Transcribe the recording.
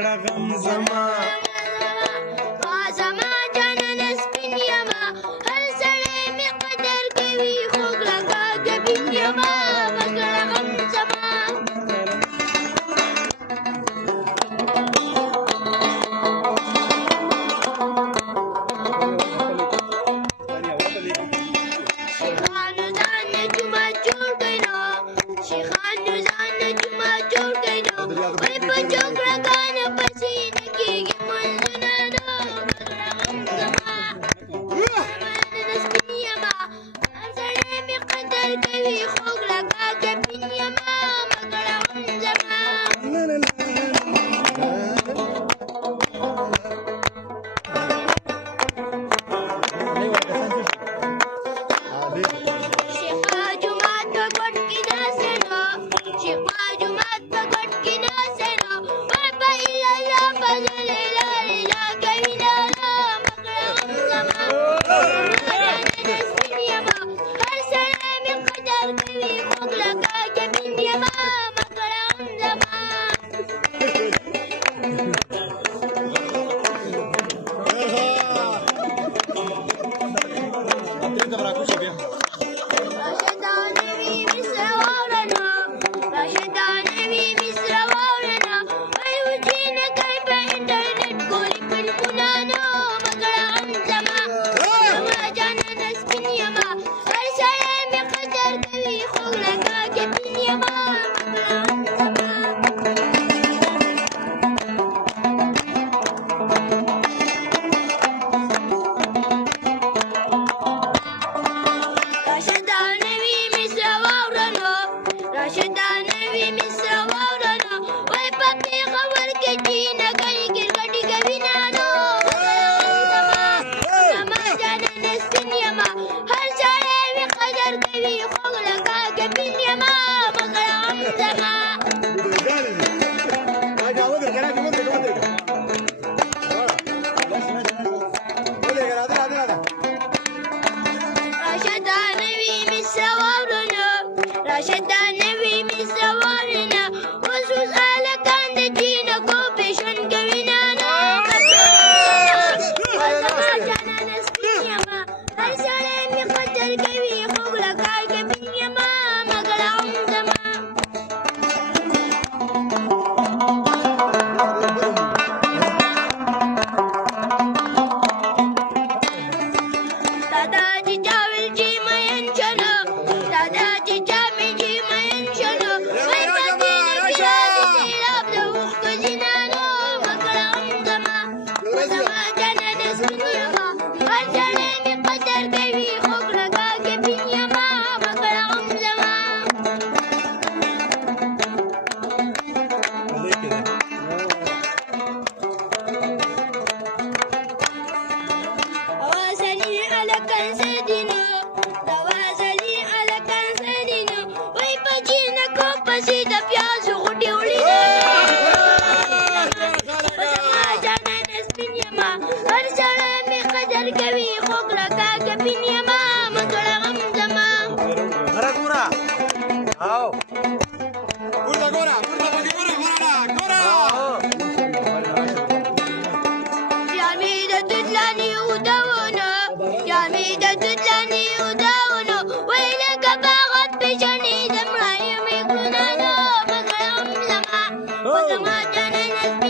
مګړه غم زما زما جانان سپین یما هر سړی مې قدر کوي خوږ لکه ګبین یما مګړه غم زما شیخانو ځان نه جومات جوړ کړی نو شیخانو ځان نه جومات جوړ کړی نو وای په جوړګانو پسې نه کېږي منځونه نو مګړه غم زما زما سپین یما هر سړی مې قدر کوي خوږ لکه ګبین یما مګړه غم زما شیخا جومات په ګټ کې ناسې نو شیخا جومات په ګټ کې ناسې نو وای په اله الله فضلې لارې لا کوي ناله مګړه غم زما زما جانان سپین یما هر سړی مې قدر کوي خوږ لکه ګبین یما مګړه غم زما راشدانوي مصر واورنه راشدانوي مصر واورنه وای وجینه کوي په انټرنیټ ګوري فلمونه نو مګړه غم زما زما جانان سپین یما هر سړی مې قدر کوي خوږ لکه ګبین یما مګړه غم زما راشدانوي مصر واورنه راشدانوي مصر واورنه وای په پېښور کې چینه کوي کرکټي کوي نانو زما جانان سپین یما هر سړی مې قدر کوي خوږ لکه ګبین یما مګړه غم زما راشدانوي مصر واورنه راشدانوي مصر واورنه اوس اوس هلکان د جینکو پیشن کوي نانو زما جانان سپین یما هر سړی مې قدر کوي خوږ لکه ګبین یما مګړه غم زما داداجي جاویل جی مین شنو داداجي جاویل جی مین شنو وای په دینه کې راځي سیلاب د اوښکو ځینانو مګړه غم زما زما جانان سپین یما هر سړی مې قدر کوي خوږ لکه ګبین یما مګړه غم زما وازلي على كنزدنا وازلي على كنزدنا وای په جینکو پسې د پیازو غوټې وړي زما جانان سپین یما هر سړی مې قدر کوي خوږ لکه ګبین یما مګړه غم زما جامې د توتلانې ودونه جامې د توتلانې ودونه وای لکه باغ پیژنې د مړیو مې ګلونه مګړه غم زما زما جانان سپین